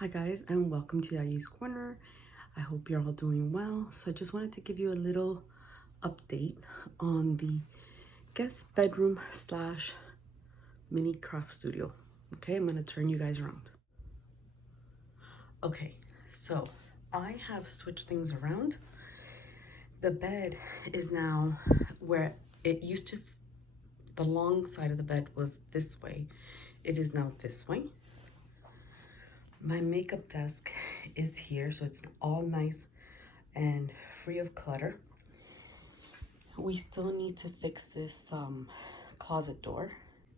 Hi guys, and welcome to Yayis Corner. I hope you're all doing well. So I just wanted to give you a little update on the guest bedroom slash mini craft studio. Okay, I'm gonna turn you guys around. Okay, so I have switched things around. The bed is now where it used to, the long side of the bed was this way. It is now this way. My makeup desk is here, so it's all nice and free of clutter. We still need to fix this closet door.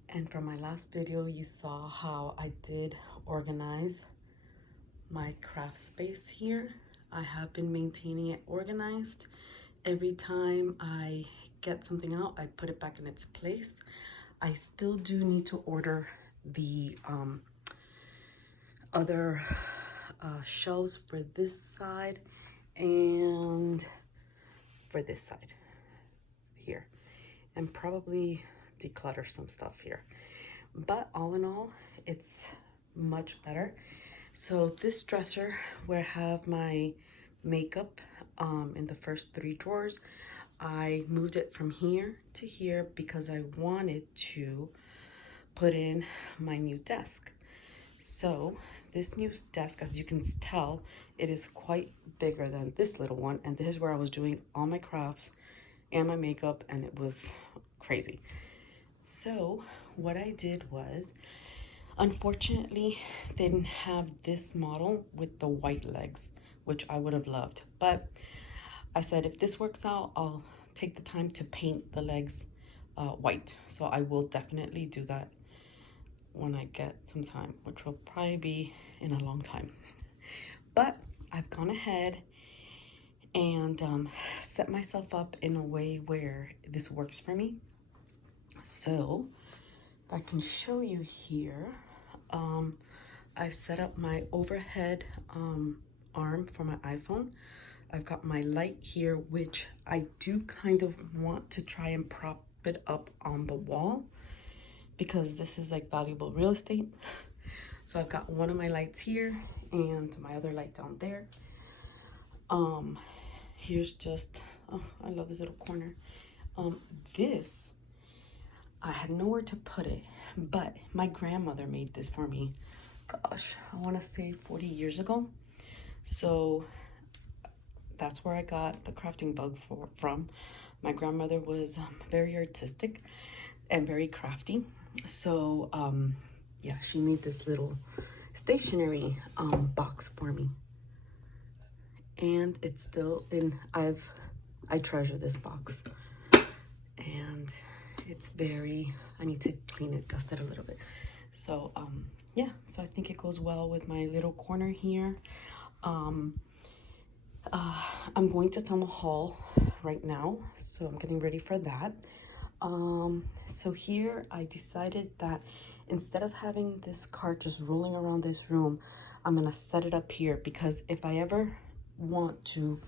And from my last video, you saw how I did organize my craft space here. I have been maintaining it organized. Every time I get something out, I put it back in its place. I still do need to order the other shelves for this side and for this side here, and probably declutter some stuff here. But all in all, it's much better. So this dresser where I have my makeup in the first 3 drawers, I moved it from here to here because I wanted to put in my new desk. So this new desk, as you can tell, it is quite bigger than this little one, and this is where I was doing all my crafts and my makeup, and it was crazy. So what I did was, unfortunately, they didn't have this model with the white legs, which I would have loved, but I said if this works out, I'll take the time to paint the legs white. So I will definitely do that when I get some time, which will probably be in a long time. But I've gone ahead and set myself up in a way where this works for me. So if I can show you here, I've set up my overhead arm for my iPhone. I've got my light here, which I do kind of want to try and prop it up on the wall because this is like valuable real estate. So I've got one of my lights here and my other light down there. Here's just, oh, I love this little corner. This, I had nowhere to put it, but my grandmother made this for me. Gosh, I want to say 40 years ago. So that's where I got the crafting bug from. My grandmother was very artistic and very crafty. So yeah, she made this little stationery box for me, and it's still in, I treasure this box, and it's very, I need to clean it, dust it a little bit. So yeah, so I think it goes well with my little corner here. I'm going to film a haul right now, so I'm getting ready for that. So here I decided that instead of having this cart just rolling around this room, I'm gonna set it up here, because if I ever want to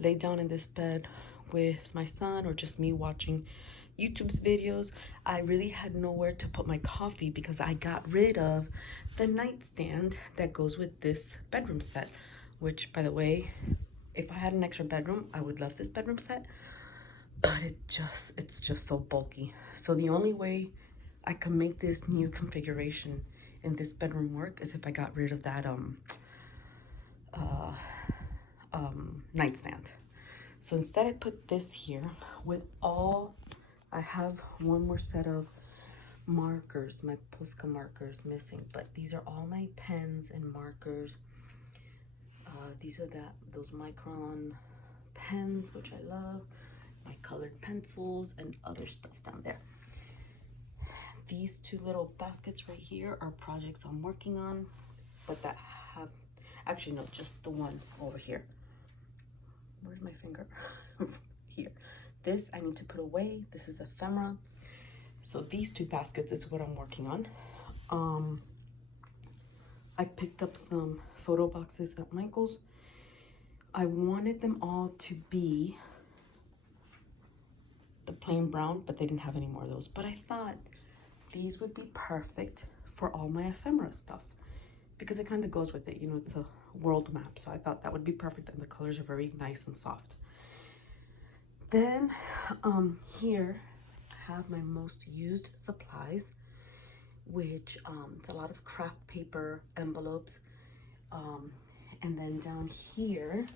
lay down in this bed with my son or just me watching YouTube's videos, I really had nowhere to put my coffee because I got rid of the nightstand that goes with this bedroom set, which, by the way, if I had an extra bedroom, I would love this bedroom set, but it's just so bulky. So the only way I could make this new configuration in this bedroom work is if I got rid of that nightstand. So instead I put this here with all, I have one more set of markers, my Posca markers missing, but these are all my pens and markers. These are those Micron pens, which I love, my colored pencils and other stuff down there. These 2 little baskets right here are projects I'm working on, but that have, actually no, just the one over here. Where's my finger? Here. This I need to put away. This is ephemera. So these 2 baskets is what I'm working on. I picked up some photo boxes at Michael's. I wanted them all to be the plain brown, but they didn't have any more of those. But I thought these would be perfect for all my ephemera stuff. because it kind of goes with it. You know, it's a world map. So I thought that would be perfect, and the colors are very nice and soft. Then here I have my most used supplies, which it's a lot of craft paper, envelopes, and then down here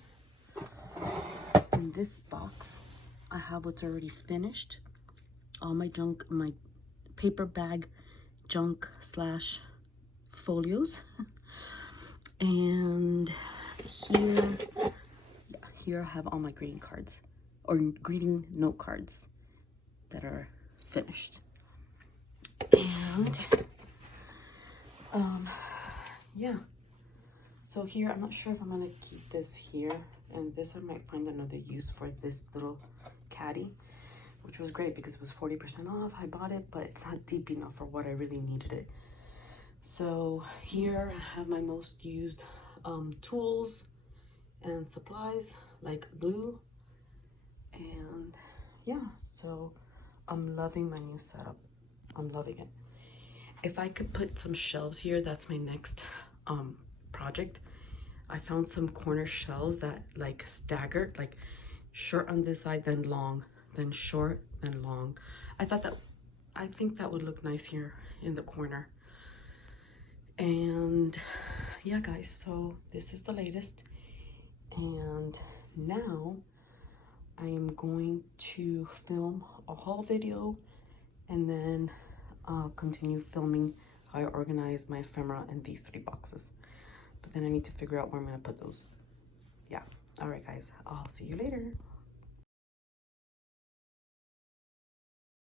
in this box I have what's already finished, all my junk, my paper bag junk slash folios. And here I have all my greeting cards, or greeting note cards that are finished. And yeah, so here I'm not sure if I'm gonna keep this here, and this I might find another use for this little caddy, which was great because it was 40% off. I bought it, but it's not deep enough for what I really needed it. So here I have my most used tools and supplies, like glue. And yeah, so I'm loving my new setup. I'm loving it. If I could put some shelves here, that's my next project. I found some corner shelves that like staggered, like short on this side, then long, then short, then long. I think that would look nice here in the corner. And yeah, guys, so this is the latest. And now I am going to film a haul video, and then I'll continue filming how I organize my ephemera in these 3 boxes. But then I need to figure out where I'm gonna put those. Yeah. All right, guys, I'll see you later.